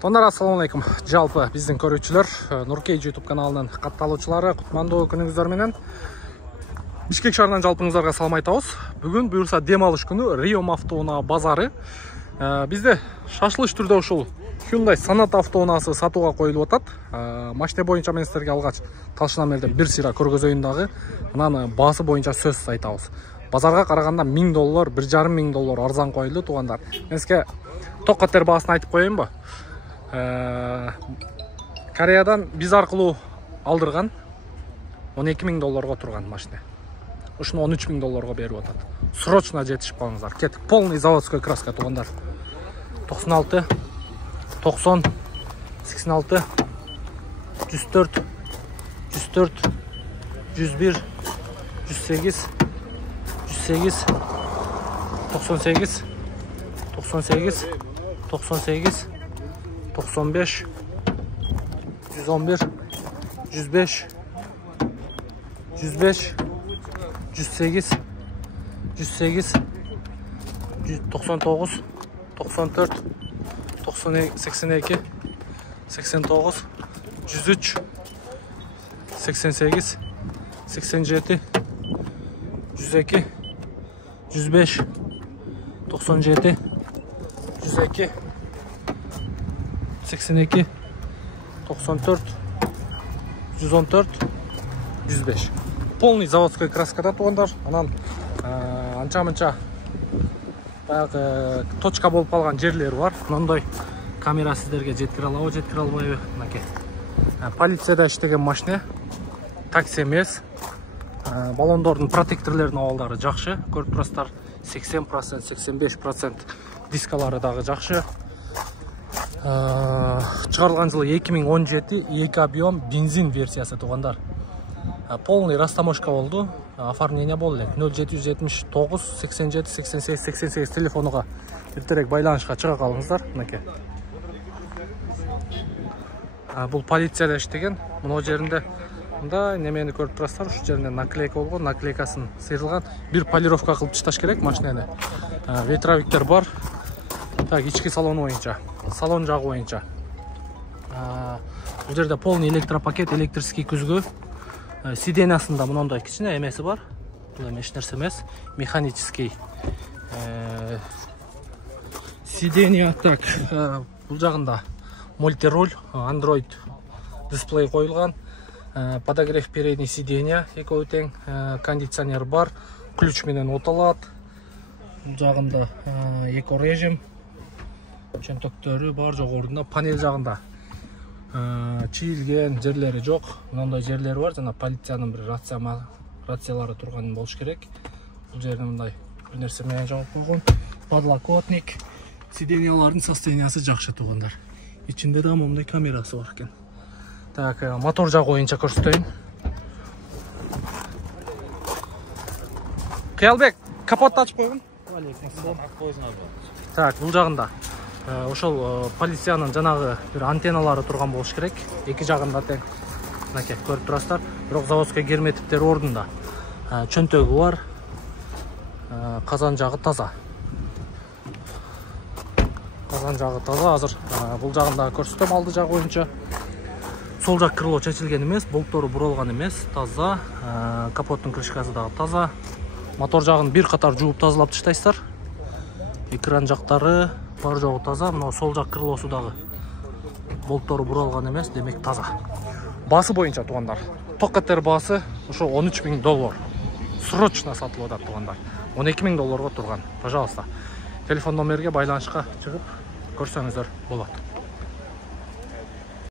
Тондар, ассаламу алейкум. Жалпы биздин көрүүчүлөр, Нуркейж YouTube каналынын катталуучулары, кутмандуу күнүңүздөр менен. Бишкек шаарынан жалпыңыздарга салам айтабыз. Бүгүн буюрса дем алыш күнү Риом автоунаа базары. Бизде шашылыш түрдө ушул Hyundai Sonata автоунаасы сатууга коюлуп атат. Машина боюнча мен сиздерге алгач талшынан бердим, бир сыйра көргөзөйүн дагы. Анан баасы боюнча сөз айтабыз. Базарга караганда $1000, $1,500 арзан коюлду туугандар. Мен сизге токкатер баасын айтып коеюнбу? Кореядан биз аркылуу алдырган $12,000 турган машина. Ушуну $13,000 берип атат. Срочно жетишип калыңыздар. Кеттик. Полный заводской краска туугандар. 96, 90, 86, 104, 104, 101, 108, 108, 98, 98, 98, 95, 111, 105, 105, 108, 108, 99, 94, 82, 89, 103, 88, 87, 102, 105, 97, 102, 82, 94, 114, 105. Полный заводской краскада туугандар. Анан анча-мынча баягы точка болуп калган жерлери бар. Мындай камера сиздерге жеткире алабы, жеткире албайбы? Мынакей. Полицияда иштеген машина. Такси эмес. Баллондордун протекторлорунун абалдары жакшы. Көрүп турасыздар, 80%, 85% дискалары дагы жакшы. Чыгарылган жылы 2017, 2 объем бензин версиясы туугандар. Полный растаможка болду. Оформление болду элек. 0779 87 88 88 телефонуга эртерээк байланышка чыга калыңыздар. Мынакей. Бул полицияда иштеген. Мына жеринде мындай немени көрүп турасыздар. Ушу жеринде наклейка болгон, наклейкасын сыйрылган. Бир полировка кылып ташташ керек машинаны. Ветровиктер бар. Так, ички салон боюнча, салон жагы боюнча. Бул жерде полный электропакет, электрический күзгү. Сидениясында мындай кичине эмеси бар. Бул эме эч нерсе эмес, механический сиденье. Так, бул жагында мультируль, Android дисплей коюлган. Подогрев передний сиденья, экөө тең, кондиционер бар, ключ менен оталат. Бул жагында эко режим, чөнтөктөрү бар, жогоруда панель жагында чийилген жерлери жок. Мындай жерлери бар, жана полициянын бир рациялары турган болуш керек. Бул жерде мындай бир нерсе менен жабып койгон. Подлокотник, сиденьялардын состояниясы жакшы туугандар. Ичинде да момундай камерасы бар экен. Так, мотор жагы боюнча көрсөтөйүн. Кыялбек, капотты ачып койгон. Так, бул жагында ошол полициянын жанагы бир антенналары турган болуш керек. Эки жагында тең. Мынакей көрүп турасыздар. Бирок заводской герметиктер ордунда. Чөнтөгү бар. Казан жагы таза. Казан жагы таза. Азыр бул жагында көрсөтөм алды жагы боюнча. Сол жак крыло чечилген эмес, болтору буралган эмес, таза. Капоттун крышкасы дагы таза. Мотор жагын бир катар жууп тазалап таштайсыздар. Экран жактары бар жогу таза. Мына сол жак крылосу дагы болтору буралган эмес, демек таза. Баасы боюнча туугандар, токкатер баасы ошо $13,000. Срочно сатылып атат туугандар. $12,000 турган. Пожалуйста. Телефон номерге байланышка чыгып көрсөңүздөр болот.